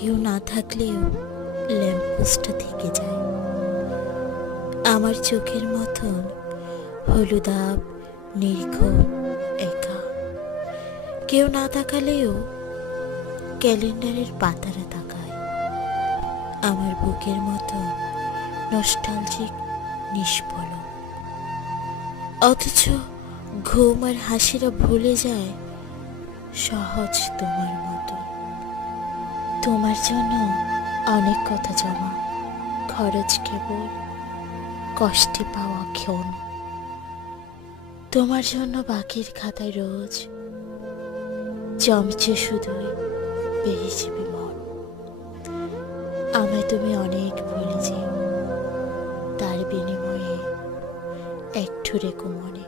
কেউ না থাকলেও ল্যাম্পপোস্টটা থেকে যায় আমার চোখের মতন হলুদাব, নির্ঘুম, একা। কেউ না তাকালেও ক্যালেন্ডারের পাতারা তাকায় আমার বুকের মতন নস্টালজিক, নিষ্পলক। অথচ ঘুম আর হাসিরা ভুলে যায় সহজ তোমার মতো। তোমার জন্য অনেক কথা জমা, খরচ কেবল কষ্টে পাওয়া ক্ষণ। তোমার জন্য বাকির খাতায় রোজ জমছে শুধুই বেহিসেবি মন। আমায় তুমি অনেক ভুলে যেও, তার বিনিময়ে একটু রেখো মনে।